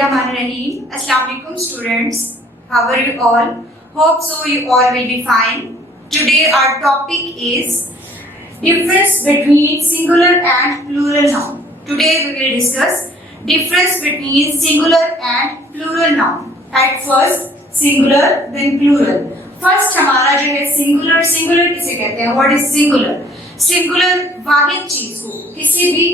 Bismillahirrahmanirrahim. Assalamualaikum students. How are you all? Hope so you all will be fine. Today our topic is difference between singular and plural noun. Today we will discuss difference between singular and plural noun. At first singular then plural. First हमारा जो है singular किसे कहते हैं? What is singular? Singular वाहिद चीज को, किसी भी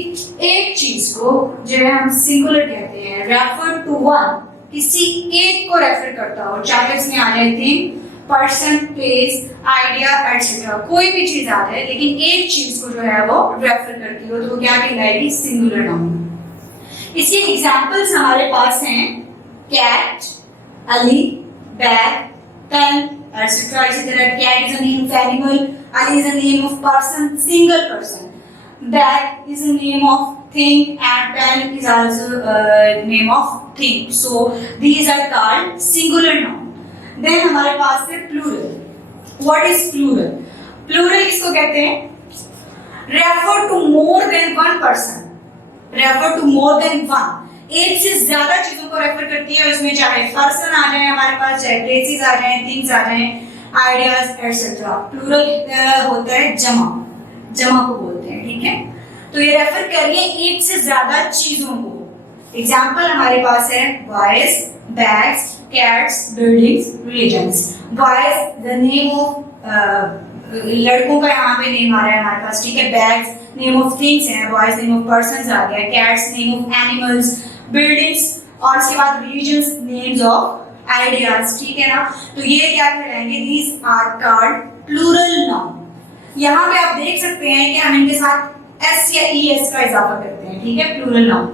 एक चीज को जो है हम सिंगुलर कहते हैं. रेफर टू वन, किसी एक को रेफर करता हो, चाहे इसमें आ जाए thing, person, place, idea etcetera, कोई भी चीज आ जाए लेकिन एक चीज को जो है वो रेफर करती हो तो वो क्या कहलाएगी? Singular noun. इसके एग्जांपल्स हमारे पास हैं cat, Ali, bag, pen etcetera. इसी तरह cat is a name of animal, Ali is a name of person, single person. Bag is a name of thing and pen is also a name of thing. So these are called singular noun. Then हमारे पास है plural. What is plural? Plural किसको कहते हैं? Refer to more than one person. Refer to more than one. एक से ज्यादा चीजों को रेफर करती है. उसमें चाहे पर्सन आ जाए हमारे पास, चाहे प्लेसेस आ जाए, थिंग्स आ जाए, आइडियाज एटसेट्रा. प्लूरल होता है जमा को बोलते हैं. ठीक है, तो ये रेफर करिए एक से ज्यादा चीजों को. एग्जांपल हमारे पास है boys, bags, cats, buildings, religions. Boys the name of लड़कों का यहाँ पे नेम आ रहा है हमारे पास. ठीक है, बैग्स नेम ऑफ थिंग्स है, बॉयज नेम ऑफ पर्संस आ गया, cats name of animals, buildings और उसके बाद रिलीजन्स नेम्स ऑफ आइडियाज. ठीक है ना, तो ये क्या कहलाएंगे? These are called plural noun. यहाँ पे आप देख सकते हैं कि हम इनके साथ एस या ई एस का इजाफा करते हैं. ठीक है, plural noun.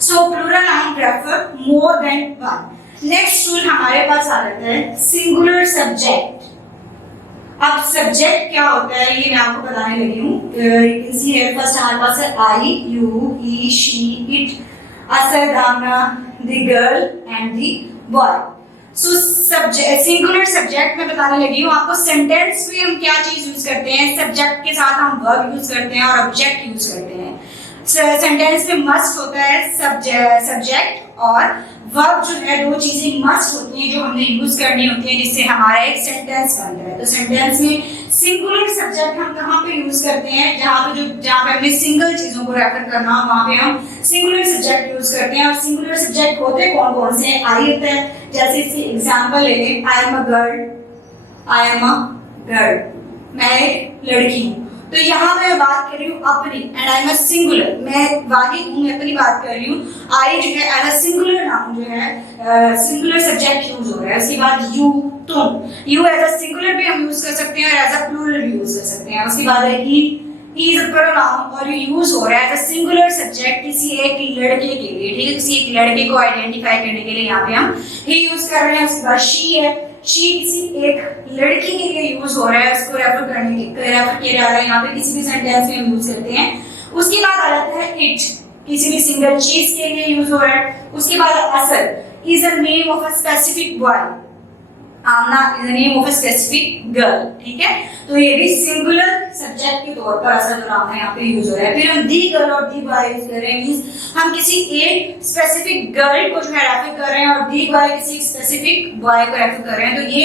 So plural noun refer more than one. Next rule हमारे पास आ जाता है सिंगुलर सब्जेक्ट. अब सब्जेक्ट क्या होता है ये मैं आपको बताने लगी हूँ. फर्स्ट हमारे पास है I, you, he, she, it, Asad, Amna, the girl and the boy. So subject, singular subject में बताने लगी हूँ आपको. सेंटेंस में हम क्या चीज यूज करते हैं? सब्जेक्ट के साथ हम वर्ब यूज करते हैं और ऑब्जेक्ट यूज करते हैं. सेंटेंस में मस्ट होता है सब्जेक्ट और वर्ब जो है, दो चीजें मस्ट होती हैं जो हमने यूज करनी होती है जिससे हमारा एक सेंटेंस बनता है. तो सेंटेंस में सिंगुलर सब्जेक्ट हम कहाँ पे यूज करते हैं? जहाँ पे हमें सिंगल चीजों को रेफर करना हो वहाँ पे हम सिंगुलर सब्जेक्ट यूज करते हैं. और सिंगुलर सब्जेक्ट होते कौन कौन से हैं? आई होता है, जैसे इसकी एग्जाम्पल ले लें, आई am a girl, I am a girl, मैं एक लड़की हूँ. तो यहाँ मैं बात कर रही हूँ अपनी, and I am a singular, मैं वाहिद हूँ, मैं अपनी बात कर रही हूँ. आई जो है एज अ सिंगुलर नाउन जो है सिंगुलर सब्जेक्ट यूज हो रहा है. उसके बाद यू, तुम, यू एज अ सिंगुलर भी हम यूज कर सकते हैं और एज अ प्लूरल भी यूज कर सकते हैं. उसके बाद है ही इज अ प्रोनाउन और ये यूज हो रहा है एज अ सिंगुलर सब्जेक्ट किसी एक लड़के के लिए. ठीक है, किसी एक लड़के को आइडेंटिफाई करने के लिए यहाँ पे हम ही यूज कर रहे हैं. उसके बाद शी है, शी किसी एक लड़की के लिए यूज हो रहा है, उसको रेफर किया जा रहा है. यहाँ पे किसी भी सेंटेंस में हम यूज करते हैं. उसके बाद आ जाता है इट, किसी भी सिंगल चीज के लिए यूज हो रहा है. उसके बाद Asad is a name of a specific boy, Amna is the name of a specific girl. ठीक है, तो ये भी सिंगुलर सब्जेक्ट के तौर पर असद और आमना यहाँ पे यूज हो रहा है. फिर हम दी गर्ल और दी बॉय यूज कर रहे हैं. हम किसी एक स्पेसिफिक गर्ल को जो है रेफर कर रहे हैं और दी बॉय किसी स्पेसिफिक बॉय को रेफर कर रहे हैं. तो ये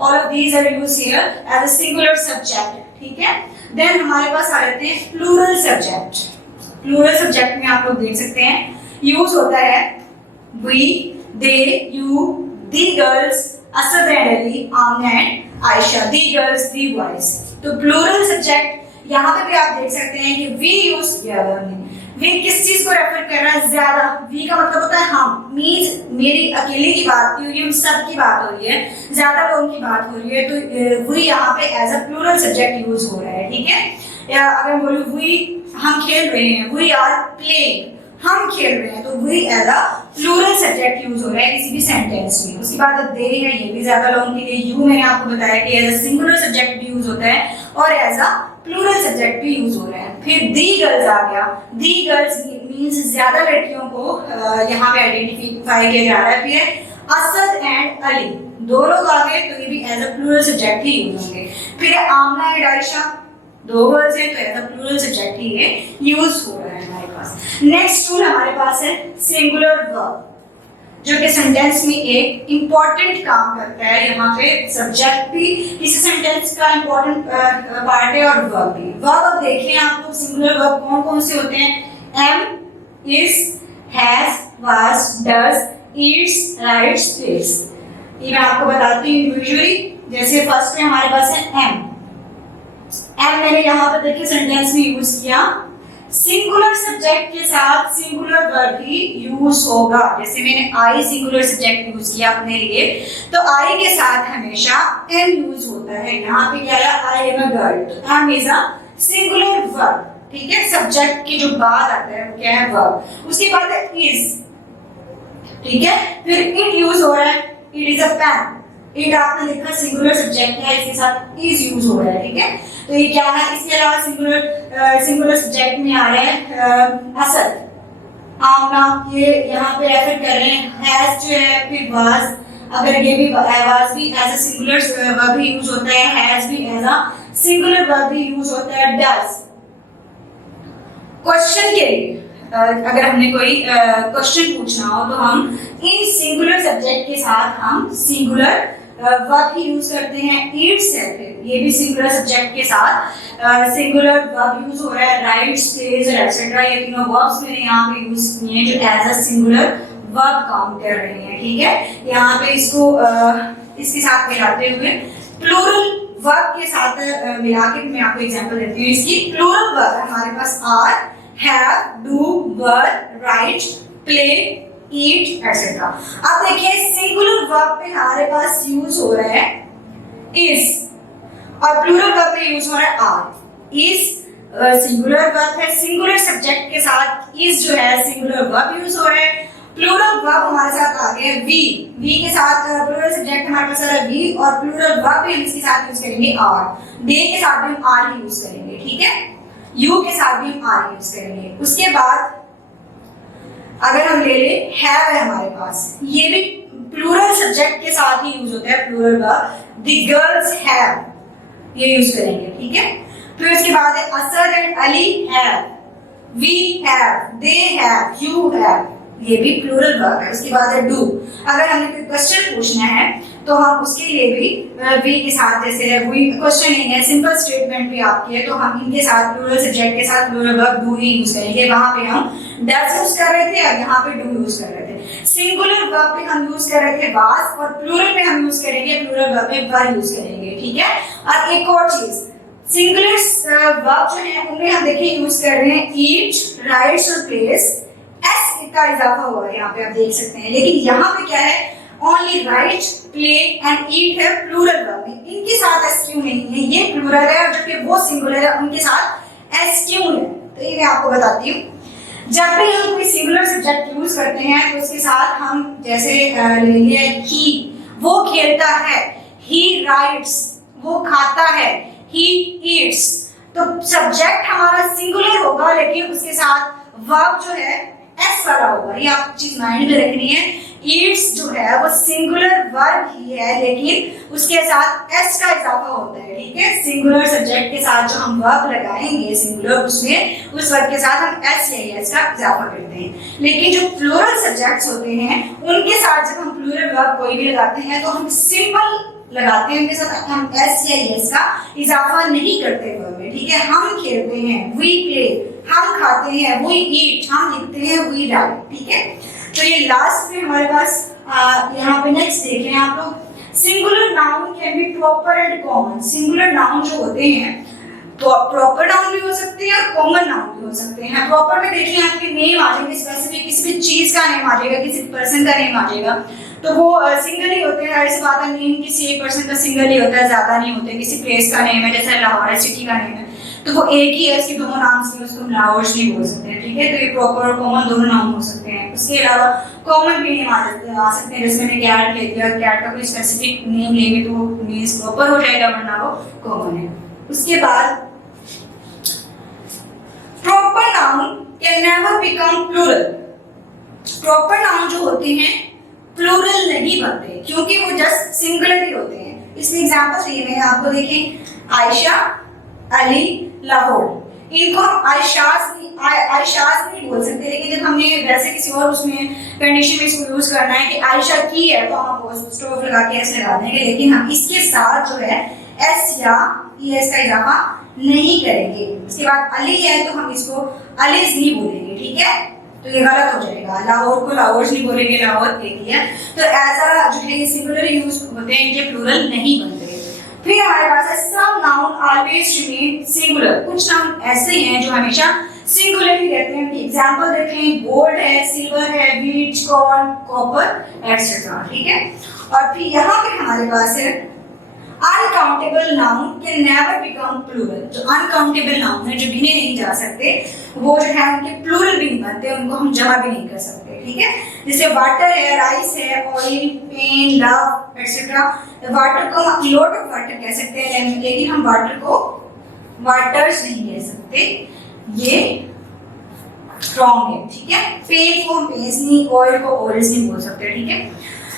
all of these are used here as a singular subject. ठीक है, देन हमारे पास आ जाते हैं प्लूरल सब्जेक्ट. प्लूरल सब्जेक्ट में आप लोग देख सकते हैं यूज होता है we, they, you, the girls, Asad and Ali, Amna and Ayesha, the girls, the boys. तो प्लूरल सब्जेक्ट यहाँ पे भी आप देख सकते हैं कि वी यूज किया हमने. वी किस चीज को रेफर कर रहा है? ज्यादा. वी का मतलब होता है हम, मीन्स मेरी अकेले की बात नहीं हो रही, हम सब की बात हो रही है, ज्यादा लोगों की बात हो रही है. तो वी यहाँ पे as a plural subject use हो रहा है. ठीक है, या अगर बोलूं वी हम खेल रहे हैं, वी आर प्लेइंग, हम खेल रहे हैं, तो we as a plural subject use हो रहा है किसी भी सेंटेंस में. उसके बाद दे है, ये भी ज्यादा लोगों के लिए. यू मैंने आपको बताया कि एज अ सिंगुलर सब्जेक्ट भी यूज होता है और एज अ प्लूरल सब्जेक्ट भी यूज हो रहा है. फिर दी गर्ल्स आ गया. दी गर्ल्स मींस ज्यादा लड़कियों को यहाँ पे आइडेंटिफाई किया जा रहा है. फिर असद एंड अली, दो लोग आ गए तो ये भी एज अ प्लूरल सब्जेक्ट ही यूज होंगे. फिर आमना एंड आयशा, दो गर्ल्स हैं तो ऐसा प्लूरल सब्जेक्ट ही है यूज हो रहा है हमारे पास। नेक्स्ट टूल हमारे पास है सिंगुलर वर्ब, जो कि सेंटेंस में एक इंपॉर्टेंट काम करता है। यहाँ पे सब्जेक्ट भी किसी सेंटेंस का इंपॉर्टेंट पार्ट है और वर्ब भी। वर्ब अब देखें आप लोग, सिंगुलर वर्ब कौन कौन से होते हैं? Am, is, has, was, does, eats, writes, plays. ये मैं आपको बताती हूँ इंडिविजुअली। जैसे फर्स्ट में हमारे पास है एम। एम मैंने यहाँ पर देखिए सेंटेंस में यूज किया, सिंगुलर सब्जेक्ट के साथ सिंगुलर वर्ब ही यूज होगा। जैसे मैंने आई सिंगुलर सब्जेक्ट यूज किया अपने लिए, तो आई के साथ हमेशा एम यूज होता है। यहाँ पे क्या है? आई एम अ गर्ल, तो am is a singular verb. ठीक है, सब्जेक्ट के जो बाद आता है वो क्या है? वर्ब। उसके बाद है इज। ठीक है, फिर इट यूज हो रहा है, it is a pen. It आपने लिखा सिंगुलर सब्जेक्ट है, इसके साथ इज यूज हो रहा है। ठीक है, तो ये क्या है? इसके अलावा सिंगुलर सब्जेक्ट में आ रहा है असद, आमना, ये यहाँ पे रेफर कर रहे हैं। हैज जो है, फिर वाज, अगर ये भी वाज भी एज अ सिंगुलर वर्ब ही यूज होता है, हैज भी एज अ सिंगुलर वर्ब ही यूज होता है। डज क्वेश्चन के लिए अगर हमने कोई क्वेश्चन पूछना हो तो हम इन सिंगुलर सब्जेक्ट के साथ हम सिंगुलर वर्ब ही यूज करते हैं। ईट्स है, ये भी सिंगुलर सब्जेक्ट के साथ सिंगुलर वर्ब यूज हो रहा है। राइट्स, प्लेज और एटसेट्रा, ये तीनों वर्ब्स मैंने यहाँ पे यूज किए हैं जो एज अ सिंगुलर वर्ब काम कर रहे हैं। ठीक है, यहाँ पे इसको इसके साथ मिलाते हुए प्लूरल वर्ब के साथ मिला के मैं आपको एग्जांपल देती हूँ इसकी। प्लूरल वर्ब हमारे पास are, have, do, were, write, play, eat etcetera. अब देखिए सिंगुलर वर्ब पे हमारे पास यूज हो रहा है इज, और प्लूरल वर्ब पे यूज हो रहा है आर। इज सिंगुलर वर्ब है, सिंगुलर सब्जेक्ट के साथ इज जो है सिंगुलर वर्ब यूज हो रहा है। प्लूरल वर्ब हमारे साथ आ गया वी। वी के साथ प्लूरल सब्जेक्ट हमारे पास आ रहा है वी, और प्लूरल वर्ब भी इसके साथ यूज करेंगे आर। दे के साथ भी हम आर ही यूज करेंगे। ठीक है, यू के साथ भी हम आर यूज करेंगे। उसके बाद अगर हम ले ले हैव है हमारे पास, ये भी प्लूरल सब्जेक्ट के साथ ही यूज होता है plural verb. The girls have, ये यूज करेंगे। ठीक है, फिर उसके बाद है Asad and Ali have, we have, they have, you have, ये भी प्लूरल वर्ब है। उसके बाद है डू। अगर हमें कोई क्वेश्चन पूछना है तो हम उसके लिए भी वी के साथ, जैसे कोई क्वेश्चन नहीं है, सिंपल स्टेटमेंट भी आपकी है, तो हम इनके साथ प्लूरल सब्जेक्ट के साथ प्लूरल वर्ब डू ही यूज करेंगे। वहां पे हम डज यूज कर रहे थे, अब यहाँ पे डू यूज कर रहे थे। सिंगुलर वर्ब पे हम यूज कर रहे थे वाज, और प्लूरल पे हम यूज करेंगे, प्लूरल वर्ब पे वर यूज करेंगे। ठीक है, और एक और चीज, सिंगुलर वर्ब जो है उनमें हम देखिए यूज कर रहे हैं ईट, राइट्स और प्लेस। एस का इजाफा हुआ है यहाँ पे आप देख सकते हैं, लेकिन यहाँ पे क्या है? Only right, play and eat है प्लूरल वर्ब में, इनके साथ एस क्यों नहीं है? ये प्लूरल है, और जबकि वो सिंगुलर है उनके साथ एस क्यों है? तो ये मैं आपको बताती हूँ। जब भी हम कोई सिंगुलर सब्जेक्ट यूज करते हैं तो उसके साथ हम जैसे लेंगे ही, वो खेलता है, ही राइट्स, वो खाता है, ही ईट्स। तो सब्जेक्ट हमारा सिंगुलर होगा, लेकिन उसके साथ वर्ब जो है एस वाला होगा। ये आप चीज माइंड में रखनी है। ईट्स जो है वो सिंगुलर वर्ब ही है, लेकिन उसके साथ एस का इजाफा होता है। ठीक है, सिंगुलर सब्जेक्ट के साथ जो हम वर्ब लगाएंगे सिंगुलर, उसमें उस वर्ब के साथ हम एस या एस का इजाफा करते हैं। लेकिन जो प्लूरल सब्जेक्ट्स होते हैं उनके साथ जब हम प्लूरल वर्ब कोई भी लगाते हैं तो हम सिंपल लगाते हैं, उनके साथ हम एस या एस का इजाफा नहीं करते वर्ब में। ठीक है, हम खेलते हैं, वी प्ले, हम खाते हैं, वी ईट, हम लिखते हैं, वी राइट। ठीक है, तो ये लास्ट में हमारे पास यहाँ पे नेक्स्ट देख रहे हैं आप लोग, singular noun can be proper and common. Singular noun जो होते हैं तो प्रॉपर नाउन भी हो सकते हैं और कॉमन नाउन भी हो सकते हैं। प्रॉपर में देखिए आपके नेम आ जाएंगे, स्पेसिफिक किसी भी चीज का नेम आ जाएगा, किसी पर्सन का नेम आ जाएगा, तो वो सिंगल ही होते हैं। ऐसी बात है, नेम किसी एक पर्सन का सिंगल ही होता है, ज्यादा नहीं होते। किसी प्लेस का नेम है, जैसे लाहौर है, सिटी का नेम है, तो वो एक ही है, उसके दोनों नाम से उसको हम लाहौर नहीं बोल सकते हैं। ठीक है, तो ये प्रॉपर और कॉमन दोनों नाम हो सकते हैं। उसके अलावा कॉमन भी नेम आ सकते हैं, जैसे मैंने कैट ले दिया, कैट का कोई स्पेसिफिक नेम लेंगे तो वो मीन्स प्रॉपर हो जाएगा, वरना वो कॉमन है। उसके बाद proper noun can never become plural. Proper noun जो होते हैं प्लूरल नहीं बनते, क्योंकि वो जस्ट सिंगुलर ही होते हैं। इसमें एग्जांपल दिए हैं आपको, देखें, आयशा, अली, लाहौर। इनको हम आयशाज नहीं बोल सकते, लेकिन जब हमने वैसे किसी और उसमें कंडीशन में इसको यूज करना है कि आयशा की है तो हम स्टोव लगा के एस लगा देंगे, लेकिन हम इसके साथ जो है एस या एस का इजाफा नहीं करेंगे। उसके बाद अली है तो हम इसको अलीज नहीं बोलेंगे, ठीक है, तो ये गलत हो जाएगा। लाहौर को लाहौर नहीं बोलेंगे, लाहौर कह दिया, तो एज जो है सिंगुलर यूज होते हैं, इनके प्लूरल नहीं बनते। फिर हमारे पास है सम नाउन ऑलवेज रिमेन सिंगुलर। कुछ नाउन ऐसे हैं जो हमेशा सिंगुलर ही रहते हैं। एग्जांपल देखें, गोल्ड है, सिल्वर है, व्हीट, कॉर्न, कॉपर एटसेट्रा, ठीक है। और फिर यहाँ पे हमारे पास है uncountable noun can never become plural. जो अनकाउंटेबल नाउन है, जो गिने नहीं जा सकते, वो जो है उनके प्लूरल भी नहीं बनते, उनको हम जमा भी नहीं कर सकते, ठीक है। जैसे वाटर है, राइस है, oil, pen, love etcetera. Water को हम लॉट ऑफ वाटर कह सकते हैं, लेकिन हम वाटर को वाटर्स नहीं कह सकते, ये रॉन्ग है, ठीक है। पेन को हम पेन्स नहीं, ऑयल को ऑयल्स नहीं बोल सकते, ठीक है।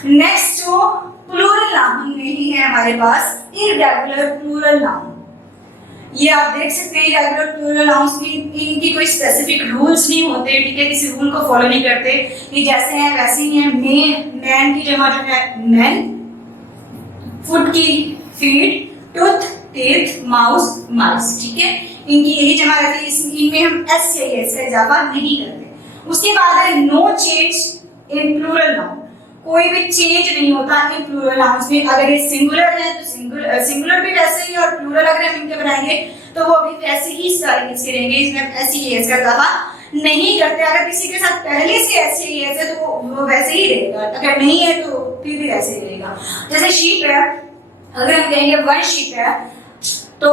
नेक्स्ट जो प्लूरल नाउन में ही है हमारे पास इररेगुलर प्लूरल नाउन। ये आप देख सकते हैं इररेगुलर प्लूरल नाउन्स की इनकी कोई स्पेसिफिक रूल्स नहीं होते, ठीक है, किसी रूल को फॉलो नहीं करते, ये जैसे हैं वैसे ही हैं। मैन की जमा जो है मैन, फुट की feed, tooth teeth, mouse mouse, ठीक है, इनकी यही जमा रहती है। इनमें हम एस या एस का इजाफा नहीं करते। उसके बाद है no change in plural noun. कोई भी चेंज नहीं होता इन प्लूरल नाउन्स में। अगर ये सिंगुलर है तो सिंगुलर भी वैसे ही, और प्लूरल अगर हम इनके बनाएंगे तो वो भी वैसे ही सारे इसके रहेंगे, इसमें एस या एस का इजाफा नहीं करते। अगर किसी के साथ पहले से एस या एस है तो वो वैसे ही रहेगा, अगर नहीं है तो फिर भी वैसे ही रहेगा। जैसे शीप है, अगर हम कहेंगे वन शीप है तो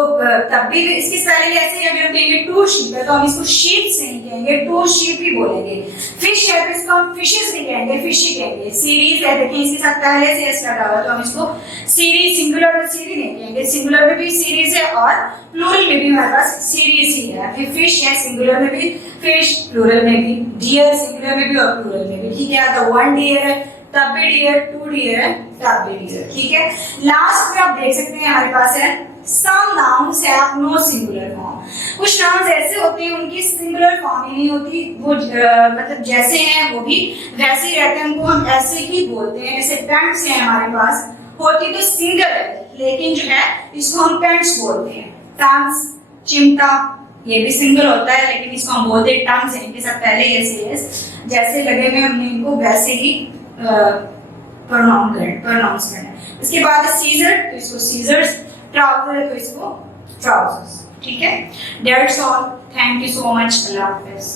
तब भी इसकी स्पेलिंग ऐसे ही। अगर हम कहेंगे टू शीप है तो हम इसको शीप्स नहीं कहेंगे, टू शीप ही बोलेंगे। फिश है तो इसको हम फिशेस नहीं कहेंगे, फिश ही कहेंगे। सीरीज है, देखिए इसके साथ पहले से एस लगा हुआ तो हम इसको सीरीज, सिंगुलर में सीरीज नहीं कहेंगे, सिंगुलर में भी सीरीज है और प्लूरल में भी हमारे पास सीरीज ही है। फिर फिश है, सिंगुलर में भी फिश, प्लूरल में भी। डियर सिंगुलर में भी और प्लूरल में भी, ठीक है। तो वन डियर है तब भी डियर, टू डियर है तब भी डियर, ठीक है। लास्ट में आप देख सकते हैं हमारे पास है some nouns have no singular form। कुछ nouns ऐसे होते हैं उनकी सिंगुलर फॉर्म ही नहीं होती, वो मतलब जैसे हैं वो भी वैसे ही रहते हैं, उनको हम ऐसे ही बोलते हैं। जैसे पेंट्स है हमारे पास, होती तो सिंगल है लेकिन जो है इसको हम पेंट्स बोलते हैं। टंग्स, चिमटा, ये भी सिंगल होता है लेकिन इसको हम बोलते हैं टंग्स है, इनके साथ पहले एस जैसे लगे हुए हमने इनको वैसे ही प्रोनाउंस करना है। इसके बाद सीजर, तो इसको सीजर्स, ट्राउजर है तो इसको ट्राउजर्स, ठीक है। That's all, thank you so much, अल्लाह हाफिज़।